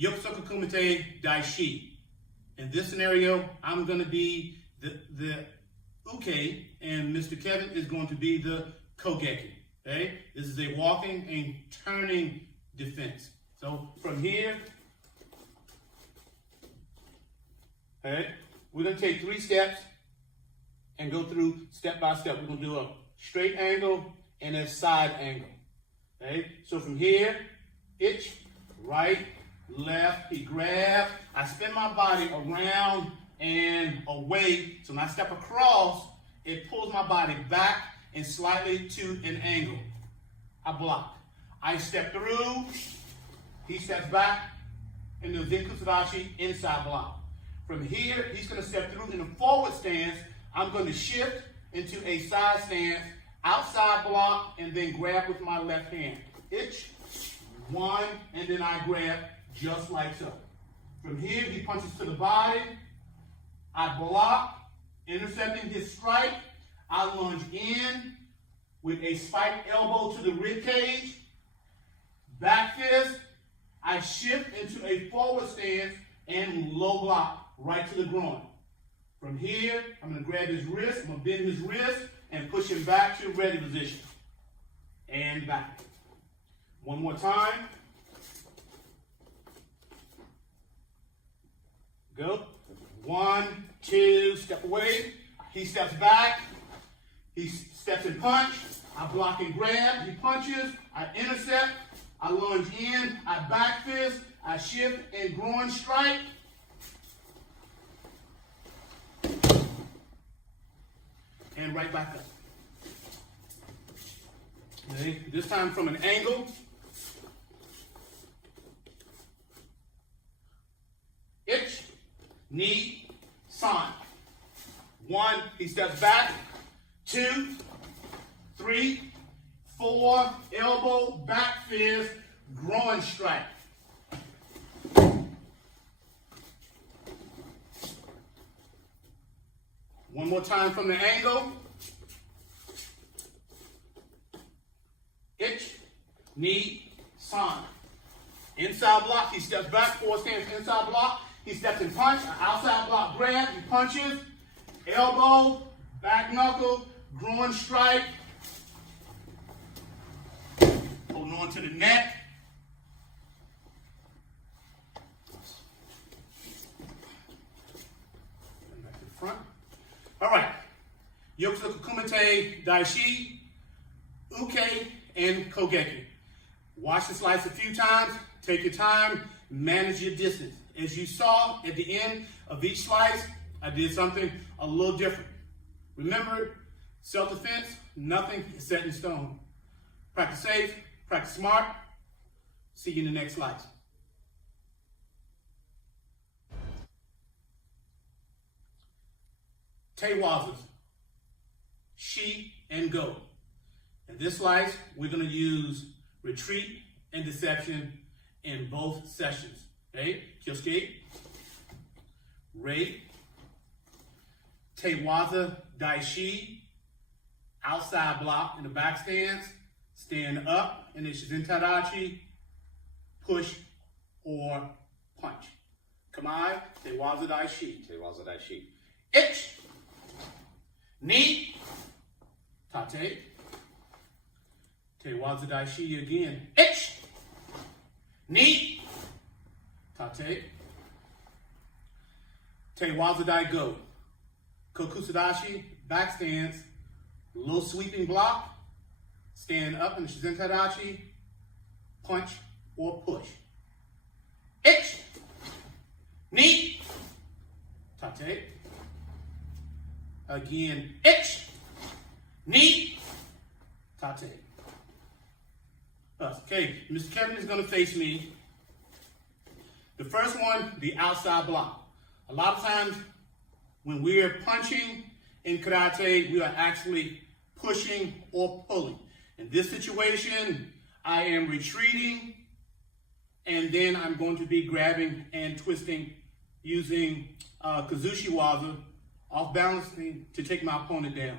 Yokosoku Kumite Daishi. In this scenario, I'm going to be the uke, and Mr. Kevin is going to be the kogeki. Okay? This is a walking and turning defense. So from here, okay, we're going to take 3 steps and go through step by step. We're going to do a straight angle and a side angle. Okay? So from here, itch, right, left, he grabs. I spin my body around and away. So when I step across, it pulls my body back and slightly to an angle. I block. I step through, he steps back, and the Zenkusudashi inside block. From here, he's going to step through in a forward stance. I'm going to shift into a side stance, outside block, and then grab with my left hand. Itch, 1, and then I grab just like so. From here, he punches to the body. I block, intercepting his strike. I lunge in with a spiked elbow to the rib cage. Back fist. I shift into a forward stance and low block right to the groin. From here, I'm going to grab his wrist. I'm going to bend his wrist and push him back to ready position. And back. One more time. Go. 1, 2, step away. He steps back. He steps and punch. I block and grab. He punches. I intercept. I lunge in. I back fist. I shift and groin strike. And right back up. Okay. This time from an angle. Itch, knee, san. 1, he steps back. 2, 3, 4, elbow, back fist, groin strike. One more time from the angle. Itch, knee, san. Inside block, he steps back, 4 stance inside block. He steps and punch, outside block grab, he punches, elbow, back knuckle, groin strike. Holding on to the neck. Back to the front. All right. Yokosoku Kumite Daishi, uke, and kogeki. Watch the slice a few times. Take your time. Manage your distance. As you saw at the end of each slice, I did something a little different. Remember, self-defense, nothing is set in stone. Practice safe, practice smart. See you in the next slice. Teiwazas, shi and go. In this slice, we're going to use retreat and deception in both sessions. Okay, Kyosuke, Rei, Teiwaza Daishi, outside block in the back stance, stand up in the Shizen Tadachi, push or punch. Kamae, Teiwaza Daishi. Teiwaza Daishi. Itch, knee, tate, Teiwaza Daishi again. Itch, knee, tate, Teiwaza Dai go. Kokusudashi, back stance, little sweeping block, stand up in the Shizen Tadachi, punch or push. Itch, knee, tate, again, itch, knee, tate. Okay, Mr. Kevin is going to face me. The first one, the outside block. A lot of times when we're punching in karate, we are actually pushing or pulling. In this situation, I am retreating, and then I'm going to be grabbing and twisting using Kazushi Waza, off balancing to take my opponent down.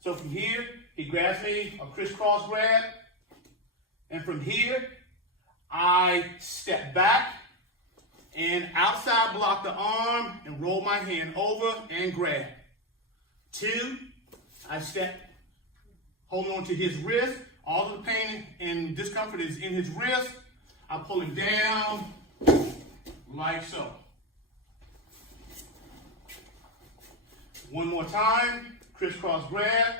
So from here, he grabs me, a crisscross grab, and from here, I step back, and outside block the arm and roll my hand over and grab. 2, I step, holding on to his wrist. All of the pain and discomfort is in his wrist. I pull him down like so. One more time, crisscross grab.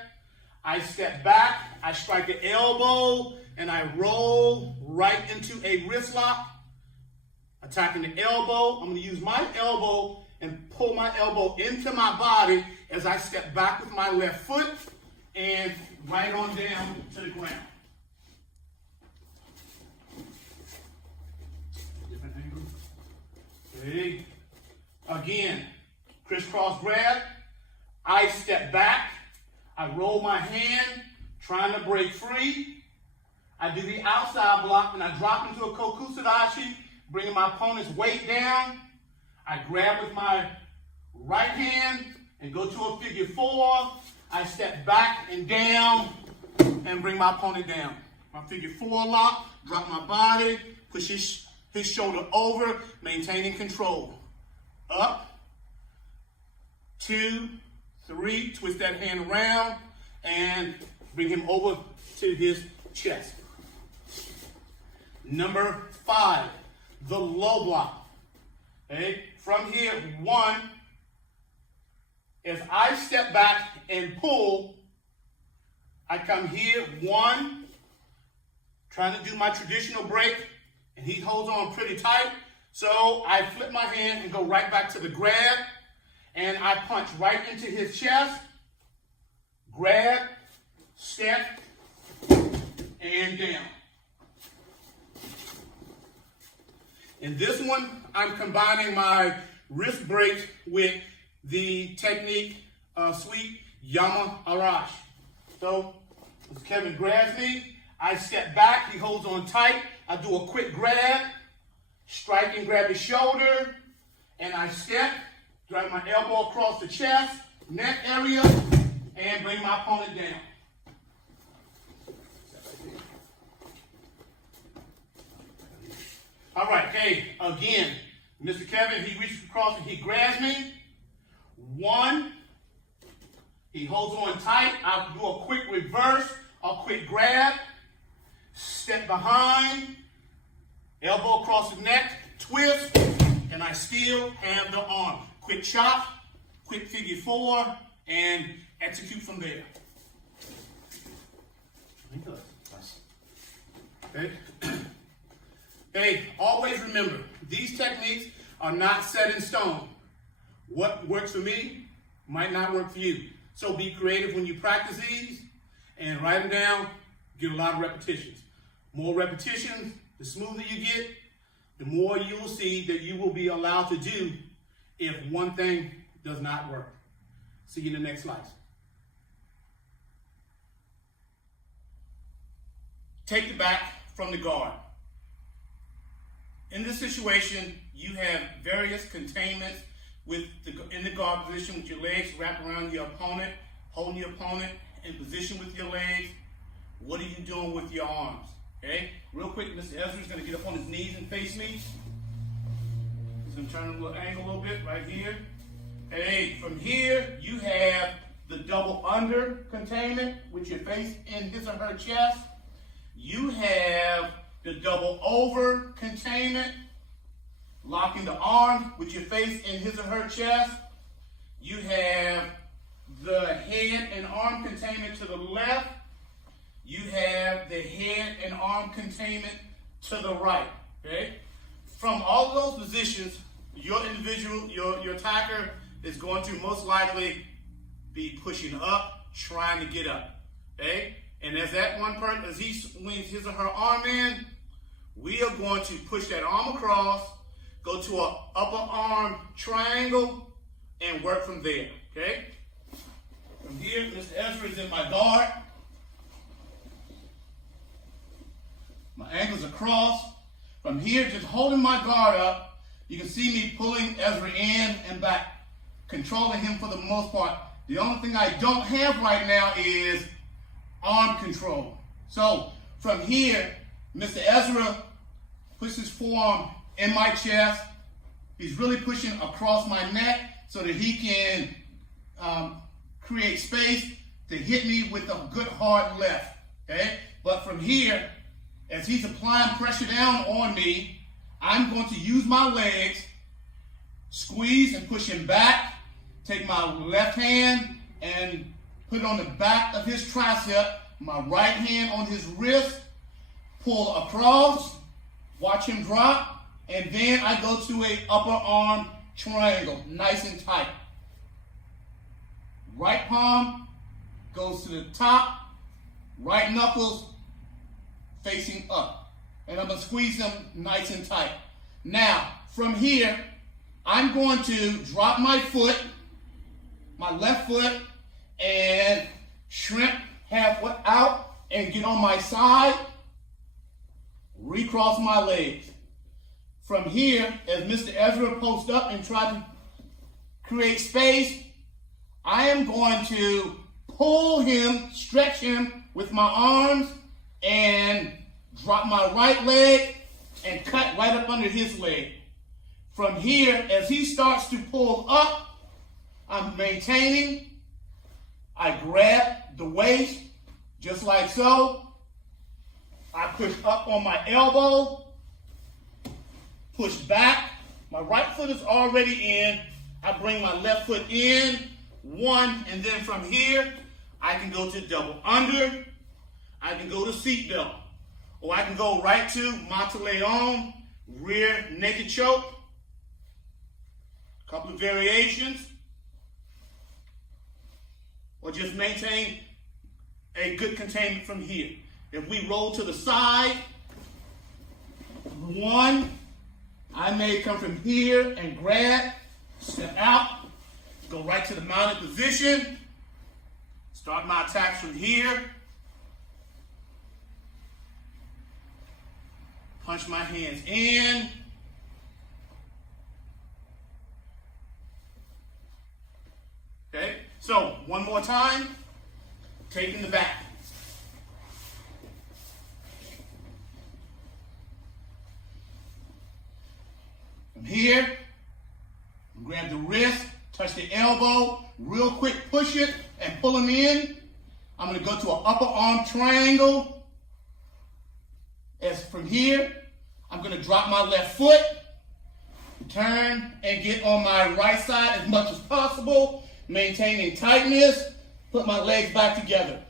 I step back, I strike the elbow, and I roll right into a wrist lock. Attacking the elbow, I'm going to use my elbow and pull my elbow into my body as I step back with my left foot and right on down to the ground. Different angle. Okay. Again, crisscross grab. I step back. I roll my hand, trying to break free. I do the outside block and I drop into a kokusudashi, bringing my opponent's weight down. I grab with my right hand and go to a figure 4. I step back and down and bring my opponent down. My figure 4 lock, drop my body, push his shoulder over, maintaining control. Up, 2, 3, twist that hand around and bring him over to his chest. Number 5, the low block. Okay, from here, 1, if I step back and pull, I come here, 1, trying to do my traditional break, and he holds on pretty tight. So I flip my hand and go right back to the grab, and I punch right into his chest, grab, step, and down. In this one, I'm combining my wrist break with the technique sweep Yama Arash. So, as Kevin grabs me, I step back, he holds on tight, I do a quick grab, strike and grab his shoulder, and I step, drive my elbow across the chest, neck area, and bring my opponent down. All right, okay, again, Mr. Kevin, he reaches across and he grabs me. 1, he holds on tight. I'll do a quick reverse, a quick grab, step behind, elbow across the neck, twist, and I still have the arm. Quick chop, quick figure 4, and execute from there. Okay. Hey, always remember, these techniques are not set in stone. What works for me might not work for you. So be creative when you practice these and write them down, get a lot of repetitions. More repetitions, the smoother you get, the more you will see that you will be allowed to do if one thing does not work. See you in the next slice. Take the back from the guard. In this situation, you have various containments in the guard position with your legs wrapped around your opponent, holding your opponent in position with your legs. What are you doing with your arms? Okay? Real quick, Mr. Ezra is going to get up on his knees and face me. He's going to turn a little angle a little bit right here. Hey, from here, you have the double under containment with your face in his or her chest. You have the double over containment, locking the arm with your face in his or her chest. You have the head and arm containment to the left. You have the head and arm containment to the right. Okay? From all of those positions, your individual, your attacker is going to most likely be pushing up, trying to get up. Okay? And as that one person, as he swings his or her arm in, we are going to push that arm across, go to an upper arm triangle, and work from there, okay? From here, Mr. Ezra is in my guard. My ankles are crossed. From here, just holding my guard up, you can see me pulling Ezra in and back, controlling him for the most part. The only thing I don't have right now is arm control. So from here, Mr. Ezra puts his forearm in my chest, He's really pushing across my neck so that he can create space to hit me with a good hard left, okay? But from here, as he's applying pressure down on me, I'm going to use my legs, squeeze and push him back, take my left hand and put it on the back of his tricep, my right hand on his wrist, pull across, watch him drop, and then I go to a upper arm triangle, nice and tight. Right palm goes to the top, right knuckles facing up. And I'm going to squeeze them nice and tight. Now, from here, I'm going to drop my foot, my left foot, and shrimp halfway out and get on my side, recross my legs. From here, as Mr. Ezra posts up and tries to create space, I am going to pull him, stretch him with my arms, and drop my right leg and cut right up under his leg. From here, as he starts to pull up, I'm maintaining. I grab the waist, just like so. I push up on my elbow, push back. My right foot is already in. I bring my left foot in, one, and then from here, I can go to double under. I can go to seatbelt, or I can go right to Monteleone, rear naked choke. A couple of variations. Or just maintain a good containment from here. If we roll to the side, one, I may come from here and grab, step out, go right to the mounted position, start my attacks from here, punch my hands in, okay? So, one more time, taking the back. From here, grab the wrist, touch the elbow, real quick push it and pull him in. I'm going to go to an upper arm triangle. As from here, I'm going to drop my left foot, turn and get on my right side as much as possible, maintaining tightness, put my legs back together.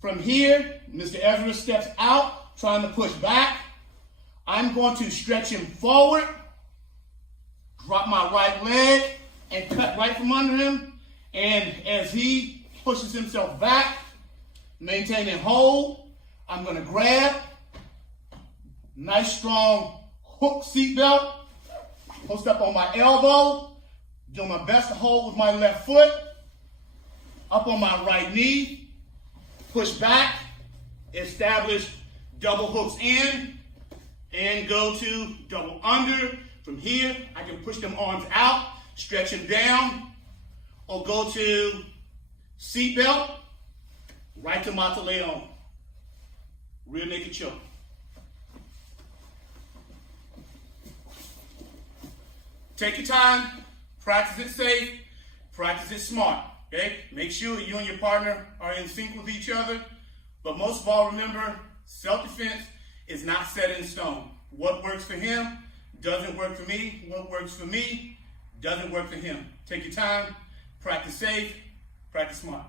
From here, Mr. Ezra steps out, trying to push back. I'm going to stretch him forward, drop my right leg, and cut right from under him. And as he pushes himself back, maintaining hold, I'm going to grab, nice strong hook seatbelt, post up on my elbow, do my best to hold with my left foot, up on my right knee, push back, establish double hooks in, and go to double under. From here, I can push them arms out, stretch them down, or go to seatbelt, right to Monteleone, rear naked choke. Take your time, practice it safe, practice it smart, okay? Make sure you and your partner are in sync with each other, but most of all, remember, self-defense is not set in stone. What works for him doesn't work for me. What works for me doesn't work for him. Take your time, practice safe, practice smart.